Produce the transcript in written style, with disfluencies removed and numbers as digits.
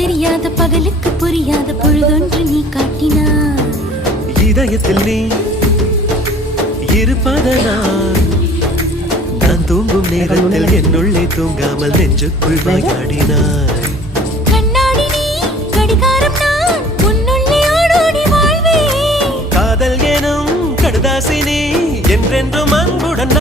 தெரியாத பகலுக்கு புரியாத பொழுதொன்று நீ காட்டினாய். இதயத்தில் நீ இருப்பதனால் நான் தூங்கும் நேரத்தில் என்னுள்ளே தூங்காமல் நெஞ்சுக்குள் வாயாடினாய். கண்ணாடி நீ கடிகாரம் நான் உன்னுள்ளே ஓடோடி வாழ்வே. காதல் எனும் கடுதாசி நீ என்றென்றும்